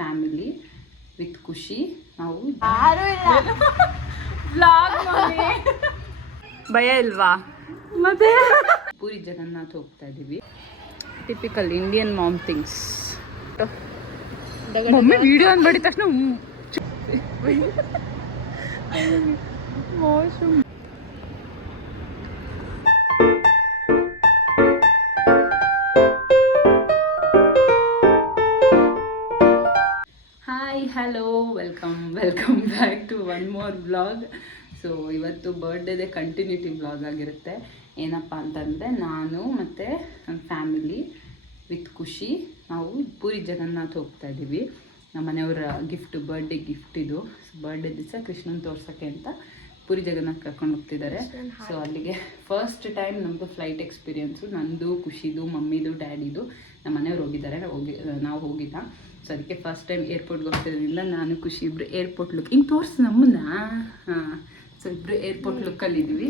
Family with ಖುಷಿ. ನಾವು ಭಯ ಇಲ್ವಾ? ಮತ್ತೆ ಪೂರಿ ಜಗನ್ನಾಥ್ ಹೋಗ್ತಾ ಇದ್ದೀವಿ. Typical Indian mom things. Mummy video ಅಂದ್ಬಿಟ್ಟಿದ ತಕ್ಷಣ hi hello welcome back to one more vlog. So ಇವತ್ತು ಬರ್ಡೇದೆ ಕಂಟಿನ್ಯೂಟಿ ವ್ಲಾಗ್ ಆಗಿರುತ್ತೆ. ಏನಪ್ಪ ಅಂತಂದರೆ ನಾನು ಮತ್ತು ನನ್ನ ಫ್ಯಾಮಿಲಿ ವಿತ್ ಖುಷಿ ನಾವು ಪೂರಿ ಜಗನ್ನಾಥ್ ಹೋಗ್ತಾ ಇದ್ದೀವಿ. ನಮ್ಮ ಮನೆಯವರ ಗಿಫ್ಟು, ಬರ್ಡೇ ಗಿಫ್ಟ್ ಇದು. ಬರ್ಡೇ ದಿವಸ ಕೃಷ್ಣನ್ ತೋರ್ಸೋಕ್ಕೆ ಅಂತ ಪೂರಿ ಜಗನ್ನಾಥ್ ಕರ್ಕೊಂಡು ಹೋಗ್ತಿದ್ದಾರೆ. ಸೊ ಅಲ್ಲಿಗೆ ಫಸ್ಟ್ ಟೈಮ್ ನಮ್ಮದು ಫ್ಲೈಟ್ ಎಕ್ಸ್ಪೀರಿಯೆನ್ಸು, ನಂದು, ಖುಷಿದು, ಮಮ್ಮಿದು, ಡ್ಯಾಡಿದು. ನಮ್ಮ ಮನೆಯವ್ರು ಹೋಗಿದ್ದಾರೆ, ನಾವು ಹೋಗಿಲ್ಲ. ಸೊ ಅದಕ್ಕೆ ಫಸ್ಟ್ ಟೈಮ್ ಏರ್ಪೋರ್ಟ್ಗೆ ಹೋಗ್ತಿರೋದ್ರಿಂದ ನಾನು ಖುಷಿ ಇಬ್ಬರು ಏರ್ಪೋರ್ಟ್ ಲುಕ್ ಹಿಂಗೆ ತೋರಿಸಿ ನಮ್ಮನ್ನ. ಸೊ ಇಬ್ಬರು ಏರ್ಪೋರ್ಟ್ ಲುಕ್ಕಲ್ಲಿದ್ದೀವಿ.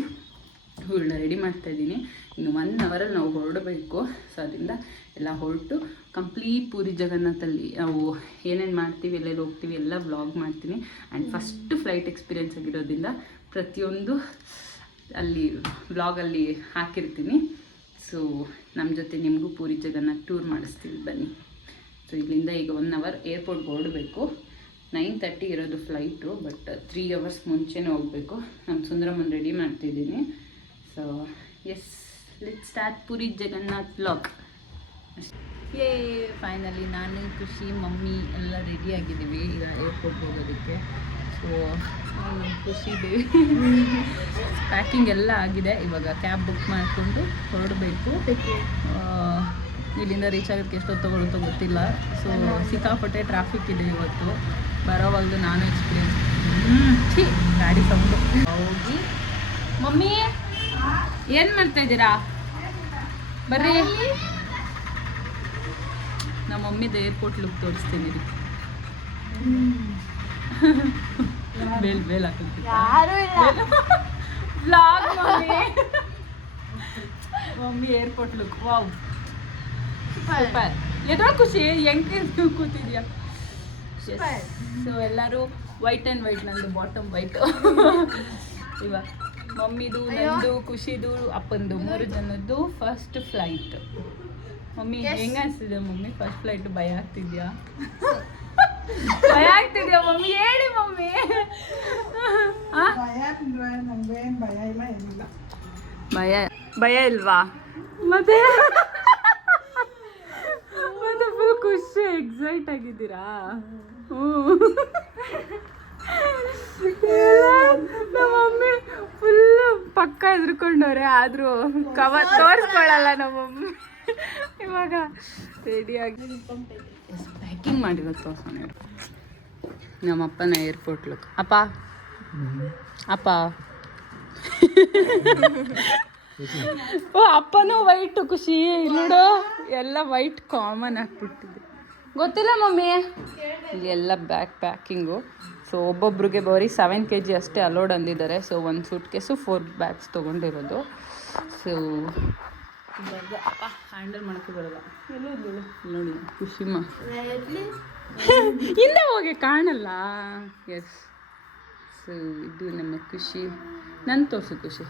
ಇವಳನ್ನ ರೆಡಿ ಮಾಡ್ತಾಯಿದ್ದೀನಿ. ಇನ್ನು 1 ಅವರಲ್ಲಿ ನಾವು ಹೊರಡಬೇಕು. ಸೊ ಅದರಿಂದ ಎಲ್ಲ ಹೊರಟು ಕಂಪ್ಲೀಟ್ ಪೂರಿ ಜಗನ್ನಾಥಲ್ಲಿ ನಾವು ಏನೇನು ಮಾಡ್ತೀವಿ, ಎಲ್ಲೆಲ್ಲಿ ಹೋಗ್ತೀವಿ ಎಲ್ಲ ವ್ಲಾಗ್ ಮಾಡ್ತೀನಿ. ಆ್ಯಂಡ್ ಫಸ್ಟ್ ಫ್ಲೈಟ್ ಎಕ್ಸ್ಪೀರಿಯೆನ್ಸ್ ಆಗಿರೋದ್ರಿಂದ ಪ್ರತಿಯೊಂದು ಅಲ್ಲಿ ವ್ಲಾಗಲ್ಲಿ ಹಾಕಿರ್ತೀನಿ. ಸೊ ನಮ್ಮ ಜೊತೆ ನಿಮಗೂ ಪೂರಿ ಜಗನ್ನಾಥ್ ಟೂರ್ ಮಾಡಿಸ್ತೀವಿ, ಬನ್ನಿ. ಸೊ ಇಲ್ಲಿಂದ ಈಗ 1 ಅವರ್ ಏರ್ಪೋರ್ಟ್ಗೆ ಹೊರಡಬೇಕು. 9:30 ಇರೋದು ಫ್ಲೈಟು, ಬಟ್ 3 ಅವರ್ಸ್ ಮುಂಚೆನೇ ಹೋಗಬೇಕು. ನಮ್ಮ ಸುಂದರಮ್ಮನ ರೆಡಿ ಮಾಡ್ತಿದ್ದೀನಿ. So yes, let's start Puri Jagannath vlog. Finally ನಾನು, ಖುಷಿ, ಮಮ್ಮಿ ಎಲ್ಲ ರೆಡಿ ಆಗಿದ್ದೀವಿ ಈಗ ಏರ್ಪೋರ್ಟ್ಗೆ ಹೋಗೋದಕ್ಕೆ. ಸೊ ಖುಷಿ ಬೇಬಿ ಪ್ಯಾಕಿಂಗ್ ಎಲ್ಲ ಆಗಿದೆ. ಇವಾಗ ಕ್ಯಾಬ್ ಬುಕ್ ಮಾಡಿಕೊಂಡು ಹೊರಡಬೇಕು. ಇಲ್ಲಿಂದ ರೀಚ್ ಆಗೋದಕ್ಕೆ ಎಷ್ಟೊತ್ತು ತಗೊಳುತ್ತೋ ಗೊತ್ತಿಲ್ಲ. ಸೊ ಸಿಕ್ಕಾಪಟ್ಟೆ ಟ್ರಾಫಿಕ್ ಇದೆ ಇವತ್ತು. ಬರೋವಾಗಲೂ ನಾನು ಎಕ್ಸ್ಪೀರಿಯನ್ಸ್ ಗಾಡಿ ಸೌಂಡು. ಹೋಗಿ ಮಮ್ಮಿ ಏನು ಮಾಡ್ತಾ ಇದ್ದೀರಾ? ಬರ್ರಿ, ನಮ್ಮ ಮಮ್ಮಿದು ಏರ್ಪೋರ್ಟ್ ಲುಕ್ ತೋರಿಸ್ತೀನಿ ರೀ. ಬೇಲ್ ಹಾಕಿ mummy airport look. Wow, super. ಎದೋ ಖುಷಿ ಹೆಂಗೆ ಕೂತಿದ್ಯಾ? ಸೊ ಎಲ್ಲರೂ ವೈಟ್ ಆ್ಯಂಡ್ ವೈಟ್, ನಂದು ಬಾಟಮ್ ವೈಟು. ಇವಾಗ ಮಮ್ಮಿದು, ನಂದು, ಖುಷಿದು, ಅಪ್ಪಂದು 3 ಜನದ್ದು ಫಸ್ಟ್ ಫ್ಲೈಟ್. ಮಮ್ಮಿ ಹೆಂಗೆ ಅನಿಸ್ತಿದೆ ಮಮ್ಮಿ ಫಸ್ಟ್ ಫ್ಲೈಟ್? ಭಯ ಆಗ್ತಿದ್ಯಾ? ಭಯ ಆಗ್ತಿದ್ಯಾ ಮಮ್ಮಿ? ಹೇಳಿ ಮಮ್ಮಿ. ಭಯ ಇಲ್ವಾ? ಮತ್ತೆ ಫುಲ್ ಖುಷಿ, ಎಕ್ಸೈಟ್ ಆಗಿದ್ದೀರಾ? ನಮ್ಮ ಮಮ್ಮಿ ಫುಲ್ಲು ಪಕ್ಕ ಹೆದ್ರುಕೊಂಡವ್ರೆ, ಆದರೂ ಕವರ್ ತೋರಿಸ್ಕೊಳ್ಳಲ್ಲ ನಮ್ಮ ಮಮ್ಮಿ. ಇವಾಗ ರೆಡಿಯಾಗಿ ಪ್ಯಾಕಿಂಗ್ ಮಾಡಿರೋದು ತೋರ್ಸೋಣ. ನಮ್ಮಪ್ಪನ ಏರ್ಪೋರ್ಟ್ ಲುಕ್. ಅಪ್ಪ ಓ, ಅಪ್ಪನೂ ವೈಟು. ಖುಷಿ ನೋಡು, ಎಲ್ಲ ವೈಟ್ ಕಾಮನ್ ಆಗಿಬಿಟ್ಟಿದೆ. ಗೊತ್ತಿಲ್ಲ ಮಮ್ಮಿ, ಇಲ್ಲಿ ಎಲ್ಲ ಪ್ಯಾಕಿಂಗು. ಸೊ ಒಬ್ಬೊಬ್ರಿಗೆ ಬರೀ 7 kg ಅಷ್ಟೇ ಅಲೋಡ್ ಅಂದಿದ್ದಾರೆ. ಸೊ 1 ಸೂಟ್ ಕೇಸು 4 ಬ್ಯಾಗ್ಸ್ ತೊಗೊಂಡಿರೋದು. ಸೊ ಇವಾಗ ಅಪ್ಪ ಹ್ಯಾಂಡಲ್ ಮಾಡೋಕ್ಕೆ ಬರಲ್ಲ. ಎಲ್ಲೋ ನೋಡಿ ಖುಷಿಮ್ಮ ಹಿಂದೆ ಹೋಗಿ ಕಾಣಲ್ಲ. ಎಸ್, ಸೊ ಇದು ನಮ್ಮ ಖುಷಿ. ನನ್ನ ತೋರಿಸು ಖುಷಿ.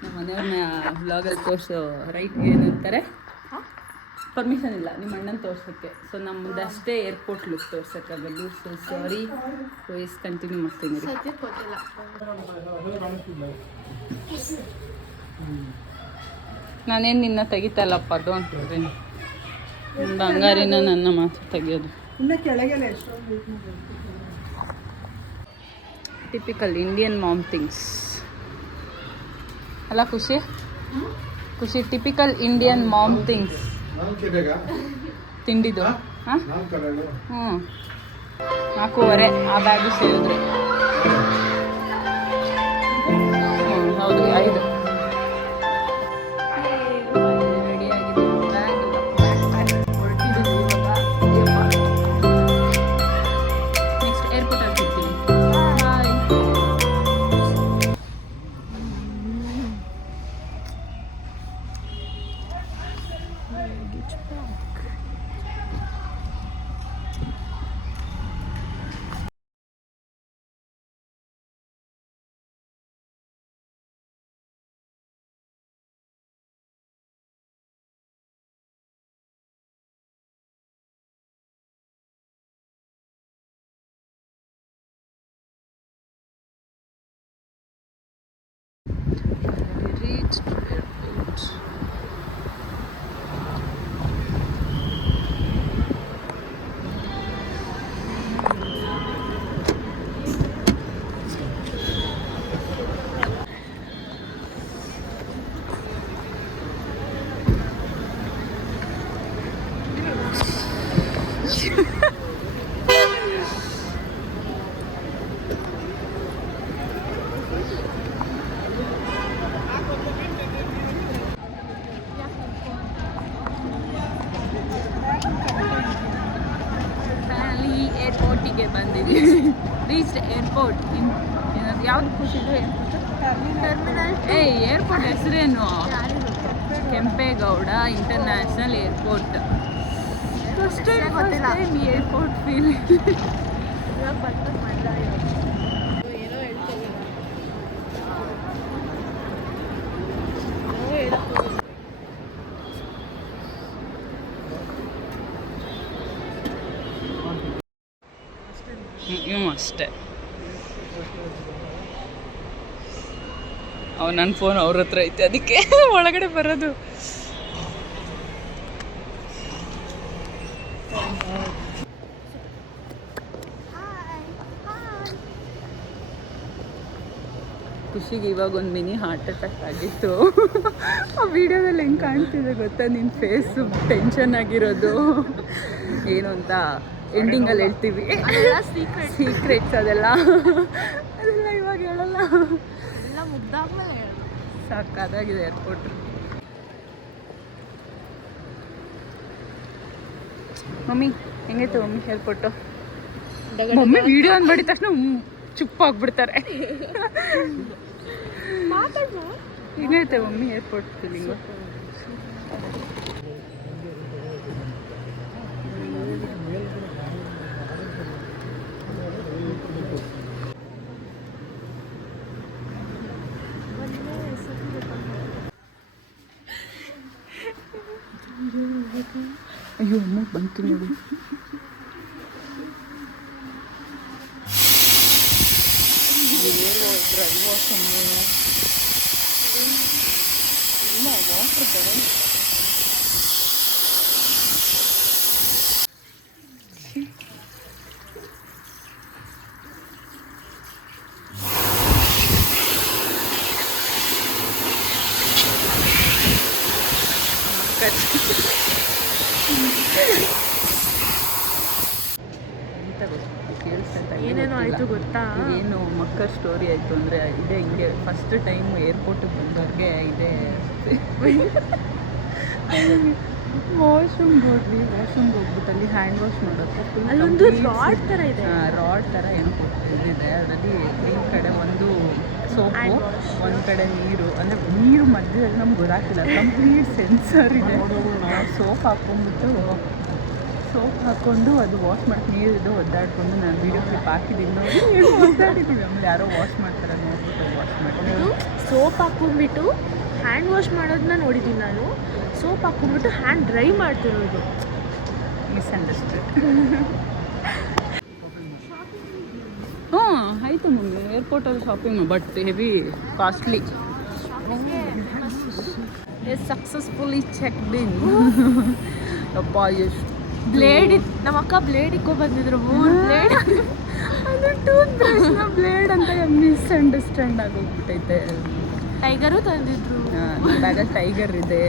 ನಮ್ಮ ಮನೆಯವ್ರನ್ನ ವ್ಲಾಗಲ್ಲಿ ತೋರಿಸೋ ರೈಟ್ ಏನಂತಾರೆ, ಪರ್ಮಿಷನ್ ಇಲ್ಲ ನಿಮ್ಮ ಅಣ್ಣನ ತೋರ್ಸೋಕ್ಕೆ. ಸೊ ನಮ್ಮದಷ್ಟೇ ಏರ್ಪೋರ್ಟ್ ಲುಕ್ ತೋರ್ಸೋಕ್ಕಾಗಲ್ಲ. ಸೊ ಸಾರಿ, ವಾಯ್ಸ್ ಕಂಟಿನ್ಯೂ ಮಾಡ್ತೀನಿ ರೀ. ನಾನೇನು ನಿನ್ನ ತೆಗಿತಲ್ಲಪ್ಪ, ಅದು ಅಂತೀರಿ ಬಂಗಾರಿನ ನನ್ನ ಮಾತು ತೆಗಿಯೋದು. ಟಿಪಿಕಲ್ ಇಂಡಿಯನ್ ಮಾಮ್ ಥಿಂಗ್ಸ್ ಅಲ್ಲ ಖುಷಿ? Typical Indian mom things. ತಿಂಡಿದು ಹಾಂ 4:15 ಆ ಬ್ಯಾಗು ಸೇರಿದ್ರೆ. ಹೌದು 5. ರೆಡಿಯಾಗಿದೆ ಬ್ಯಾಗ್ ಹೊರಟಿದ್ದೀವಿ ಇವಾಗ. ನೆಕ್ಸ್ಟ್ ಏರ್ಪೋರ್ಟಲ್ಲಿ ಸಿಗ್ತೀನಿ. ಬಾಯ್. reached airport. ಏರ್ಪೋರ್ಟಿಗೆ ಬಂದಿದ್ದೀವಿ. Reached airport. ಯಾವ್ದು ಕೂತಿದ್ದು ಏರ್ಪೋರ್ಟ್? ಏರ್ಪೋರ್ಟ್ ಹೆಸರೇನು? Kempegowda international airport. First time airport feel. ಅಷ್ಟೇ. ನನ್ನ ಫೋನ್ ಅವ್ರ ಹತ್ರ ಐತೆ, ಅದಕ್ಕೆ ಒಳಗಡೆ ಬರೋದು. ಖುಷಿಗೆ ಇವಾಗ ಒಂದು ಮಿನಿ ಹಾರ್ಟ್ ಅಟ್ಯಾಕ್ ಆಗಿತ್ತು. ಆ ವಿಡಿಯೋದಲ್ಲಿ ಹೆಂಗೆ ಕಾಣ್ತಿದೆ ಗೊತ್ತಾ ನಿನ್ನ ಫೇಸು? ಟೆನ್ಷನ್ ಆಗಿರೋದು ಏನು ಅಂತ ಎಂಡಿಂಗಲ್ಲಿ ಹೇಳ್ತೀವಿ. ಸೀಕ್ರೆಟ್ಸ್ ಅದೆಲ್ಲ ಇವಾಗ ಹೇಳಲ್ಲ. ಸಾಕಾಗಿದೆ ಏರ್ಪೋರ್ಟ್. ಮಮ್ಮಿ ಹೆಂಗೈತೆ ಮಮ್ಮಿ ಏರ್ಪೋರ್ಟು? ಮಮ್ಮಿ ವಿಡಿಯೋ ಅಂದ್ಬಿಟ್ಟಿದ ತಕ್ಷಣ ಚುಪ್ಪಾಗ್ಬಿಡ್ತಾರೆ. ಹೆಂಗೈತೆ ಮಮ್ಮಿ ಏರ್ಪೋರ್ಟ್ ಫೀಲಿಂಗು? ಅಯ್ಯೋ ಅಮ್ಮ ಬಂತು ನೋಡಿ. ಡ್ರೈ ವಾಶನ್ನು ಇಲ್ಲ, ವಾಟರ್ ಬರಲ್ಲ. ಏನೇನೋ ಆಯಿತು ಗೊತ್ತಾ? ಏನು ಮಕ್ಕಳ ಸ್ಟೋರಿ ಆಯಿತು ಅಂದರೆ ಇದೇ ಹಿಂಗೆ ಫಸ್ಟ್ ಟೈಮ್ ಏರ್ಪೋರ್ಟಿಗೆ ಬಂದವ್ರಿಗೆ ಇದೇ ವಾಶ್ರೂಮ್ಗೆ ಹೋದ್ವಿ. ವಾಶ್ರೂಮ್ಗೆ ಹೋಗ್ಬಿಟ್ಟು ಅಲ್ಲಿ ಹ್ಯಾಂಡ್ ವಾಶ್ ಮಾಡೋಕ್ಕೆ ಅಲ್ಲೊಂದು ರಾಡ್ ಥರ ಇದೆ. ರಾಡ್ ಥರ ಏನೋ ಇದಿದೆ. ಅದರಲ್ಲಿ ಈ ಕಡೆ ಒಂದು ಸೋಪು, ಒಂದು ಕಡೆ ನೀರು. ಅಂದರೆ ನೀರು ಮಧ್ಯದಲ್ಲಿ ನಮ್ಗೆ ಗೊತ್ತಾಗ್ತಿಲ್ಲ, ಕಂಪ್ಲೀಟ್ ಸೆನ್ಸರ್ ಇದೆ. ಸೋಪ್ ಹಾಕ್ಕೊಂಡು ಅದು ವಾಶ್ ಮಾಡಿ ನೀರಿದ್ದು ಒದ್ದಾಡ್ಕೊಂಡು ನಾನು ವೀಡಿಯೋ ಕ್ಲಿಪ್ ಹಾಕಿದ್ದೀನಿ ನೋಡಿ. ಒದ್ದಾಡಿದ್ದೀವಿ. ಆಮೇಲೆ ಯಾರೋ ವಾಶ್ ಮಾಡ್ತಾರೆ ನೋಡ್ಬಿಟ್ಟು ವಾಶ್ ಮಾಡಿದ್ದು. ಸೋಪ್ ಹಾಕ್ಕೊಂಡ್ಬಿಟ್ಟು ಹ್ಯಾಂಡ್ ವಾಶ್ ಮಾಡೋದನ್ನ ನೋಡಿದ್ದೀನಿ ನಾನು. ಸೋಪ್ ಹಾಕ್ಕೊಂಡ್ಬಿಟ್ಟು ಹ್ಯಾಂಡ್ ಡ್ರೈ ಮಾಡ್ತಿರೋದು. ಮಿಸ್ಅಂಡರ್ಸ್ಟ್ಯಾಂಡ್. ಆಯಿತು ಮಮ್ಮಿ, ಏರ್ಪೋರ್ಟಲ್ಲಿ shopping but heavy costly. Successfully checked in. ಅಪ್ಪ ಎಷ್ಟು ಬ್ಲೇಡ್ ನಮ್ಮ ಅಕ್ಕ ಬ್ಲೇಡ್ ಇಕ್ಕೋ ಬಂದಿದ್ರು. 3 ಬ್ಲೇಡ್. ಅದು ಟೂತ್ ಬ್ರಷ್ನ ಬ್ಲೇಡ್ ಅಂತ ಮಿಸ್ಅಂಡರ್ಸ್ಟ್ಯಾಂಡ್ ಆಗೋಗ್ಬಿಟ್ಟೈತೆ. ಟೈಗರು ತಂದಿದ್ರು. ಬ್ಯಾಗಲ್ಲಿ ಟೈಗರ್ ಇದೆ,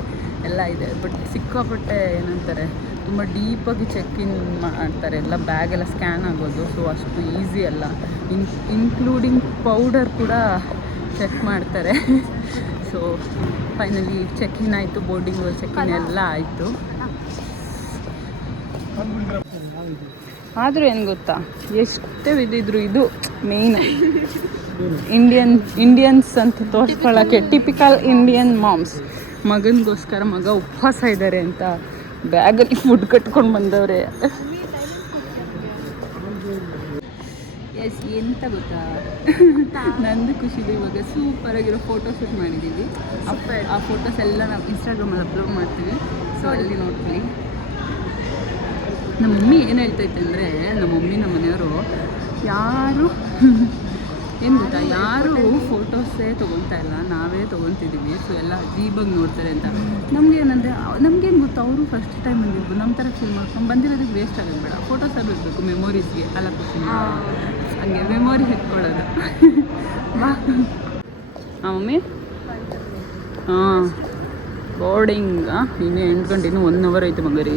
ಎಲ್ಲ ಇದೆ. ಬಟ್ ಸಿಕ್ಕಾಪಟ್ಟೆ ಏನಂತಾರೆ, ತುಂಬ ಡೀಪಾಗಿ ಚೆಕ್ ಇನ್ ಮಾಡ್ತಾರೆ. ಎಲ್ಲ ಬ್ಯಾಗೆಲ್ಲ ಸ್ಕ್ಯಾನ್ ಆಗೋದು. ಸೊ ಅಷ್ಟು ಈಸಿ ಅಲ್ಲ. ಇನ್ಕ್ಲೂಡಿಂಗ್ ಪೌಡರ್ ಕೂಡ ಚೆಕ್ ಮಾಡ್ತಾರೆ. ಸೊ ಫೈನಲಿ ಚೆಕ್ ಇನ್ ಆಯಿತು. ಬೋರ್ಡಿಂಗ್ ಚೆಕ್ ಇನ್ ಎಲ್ಲ ಆಯಿತು. ಆದರೂ ಏನು ಗೊತ್ತಾ, ಎಷ್ಟೇ ಇದ್ದಿದ್ರು ಇದು ಮೇಯ್ನ್ ಇಂಡಿಯನ್ಸ್ ಅಂತ ತೋರಿಸ್ಕೊಳ್ಳೋಕ್ಕೆ. ಟಿಪಿಕಲ್ ಇಂಡಿಯನ್ ಮಾಮ್ಸ್ ಮಗನಿಗೋಸ್ಕರ ಮಗ ಉಪವಾಸ ಇದ್ದಾರೆ ಅಂತ ಬ್ಯಾಗಲ್ಲಿ ಫುಡ್ ಕಟ್ಕೊಂಡು ಬಂದವ್ರೆ. ಎಸ್, ಎಂತ ಗೊತ್ತಾ, ನಂದು ಖುಷಿದು ಇವಾಗ ಸೂಪರಾಗಿರೋ ಫೋಟೋ ಶೂಟ್ ಮಾಡಿದ್ದೀವಿ. ಆ ಫೋಟೋಸ್ ಎಲ್ಲ ನಾವು ಇನ್ಸ್ಟಾಗ್ರಾಮಲ್ಲಿ ಅಪ್ಲೋಡ್ ಮಾಡ್ತೀವಿ, ಸೊ ಅಲ್ಲಿ ನೋಡ್ತೀವಿ. ನಮ್ಮ ಮಮ್ಮಿ ಏನು ಹೇಳ್ತೈತೆ ಅಂದರೆ, ನಮ್ಮ ಮಮ್ಮಿ ನಮ್ಮ ಮನೆಯವರು ಯಾರು ಏನು ಗೊತ್ತಾ, ಯಾರು ಫೋಟೋಸೇ ತೊಗೊತಾ ಇಲ್ಲ, ನಾವೇ ತೊಗೊತಿದ್ದೀವಿ. ಸೊ ಎಲ್ಲ ಅಜೀಬಾಗಿ ನೋಡ್ತಾರೆ ಅಂತ. ನಮಗೇನಂದರೆ, ನಮಗೇನು ಗೊತ್ತಾ, ಅವರು ಫಸ್ಟ್ ಟೈಮ್ ಬಂದಿರ್ಬೋದು, ನಮ್ಮ ಥರ ಫೀಲ್ ಮಾಡ್ಕೊಂಡು ಬಂದಿರೋದಕ್ಕೆ ವೇಸ್ಟ್ ಆಗೋದು ಬೇಡ, ಫೋಟೋಸ್ ಅದು ಇರಬೇಕು ಮೆಮೊರೀಸ್ಗೆ. ಅಲ್ಲ ಖುಷಿ ಹಂಗೆ ಮೆಮೊರಿ ಇಟ್ಕೊಳ್ಳೋದು. ಹಾಂ ಮಮ್ಮಿ, ಹಾಂ ಬೋರ್ಡಿಂಗ್ ಇನ್ನೂ 8 ಗಂಟೆ, ಇನ್ನೂ 1 ಅವರ್ ಐತೆ ಮಗರಿ.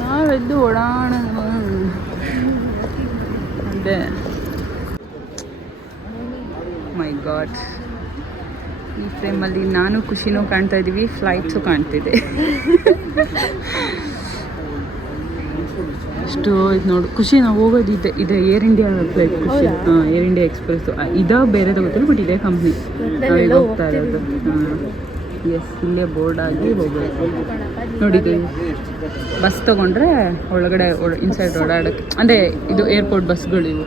ನಾವೆದ್ದು ಓಡಾಣ ಅದೇ. ಮೈ ಗಾಡ್, ಈ ಫ್ರೇಮಲ್ಲಿ ನಾನು ಖುಷಿನೂ ಕಾಣ್ತಾ ಇದ್ದೀವಿ, ಫ್ಲೈಟ್ಸು ಕಾಣ್ತಿದೆ. ಅಷ್ಟು ಇದು ನೋಡು ಖುಷಿ, ನಾವು ಹೋಗೋದು ಇದೆ ಏರ್ ಇಂಡಿಯಾ ಫ್ಲೈಟ್. ಖುಷಿ, ಹಾಂ, ಏರ್ ಇಂಡಿಯಾ ಎಕ್ಸ್ಪ್ರೆಸ್ಸು. ಇದೇ ಬೇರೆದು ಗೊತ್ತಿಲ್ಲ, ಬಟ್ ಇದೇ ಕಂಪ್ನಿ ನಾವೀಗ ಹೋಗ್ತಾ ಇರೋದು. ಎಸ್, ಇಲ್ಲೇ ಬೋರ್ಡ್ ಆಗಿ ಹೋಗಬೇಕು. ನೋಡಿದ್ದು ಬಸ್ ತೊಗೊಂಡ್ರೆ ಒಳಗಡೆ ಇನ್ಸೈಡ್ ಓಡಾಡೋಕ್ಕೆ, ಅಂದರೆ ಇದು ಏರ್ಪೋರ್ಟ್ ಬಸ್ಗಳು ಇವು.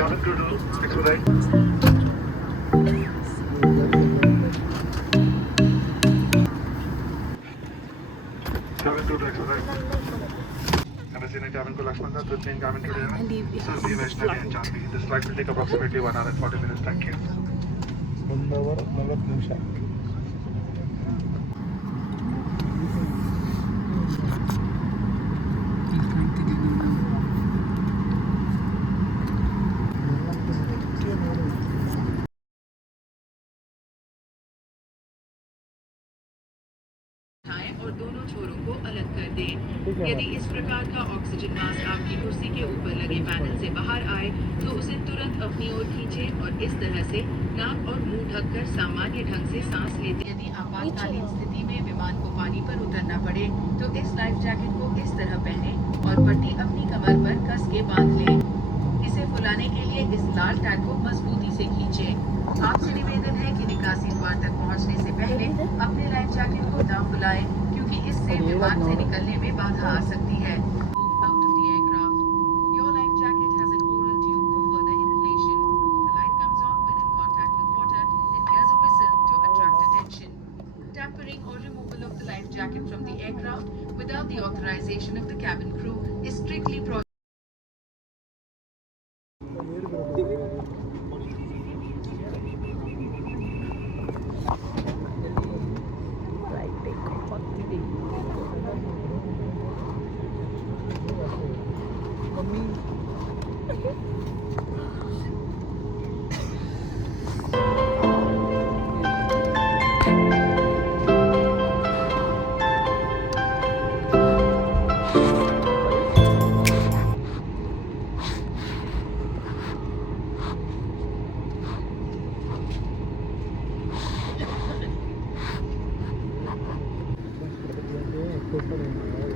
Cabin crew to expedite. Cabin crew to expedite. And as in a cabin crew Lakshman Das, with main cabin crew today. So see Vaishnavi and Janvi. This flight will take approximately 1 hour and 40 minutes. Thank you. 1 hour 40 ನಿಮಿಷ. और दोनों छोरों को अलग कर दें। यदि इस प्रकार का ऑक्सीजन मास्क आपकी कुर्सी के ऊपर लगे पैनल से बाहर आए तो उसे तुरंत अपनी ओर खींचें और इस तरह से नाक और मुंह ढककर सामान्य ढंग से सांस लेते। यदि आपातकालीन स्थिति में विमान को पानी पर उतरना पड़े तो इस लाइफ जैकेट को इस तरह पहने और पट्टी अपनी कमर पर कस के बांध लें। इसे फुलाने के लिए इस लाल टैग को मजबूती से खींचें। आपसे निवेदन है कि निकासी द्वार तक पहुंचने से पहले अपने लाइफ जैकेट को न फुलाएं, क्योंकि इससे विमान से निकलने में बाधा आ सकती है। Out of the aircraft. Your life jacket has an oral tube for further inflation. The light comes on when in contact with water and hears a whistle to attract attention. Tampering or removal of the life jacket from the aircraft without the authorization of the cabin crew is strictly prohibited. करेंगे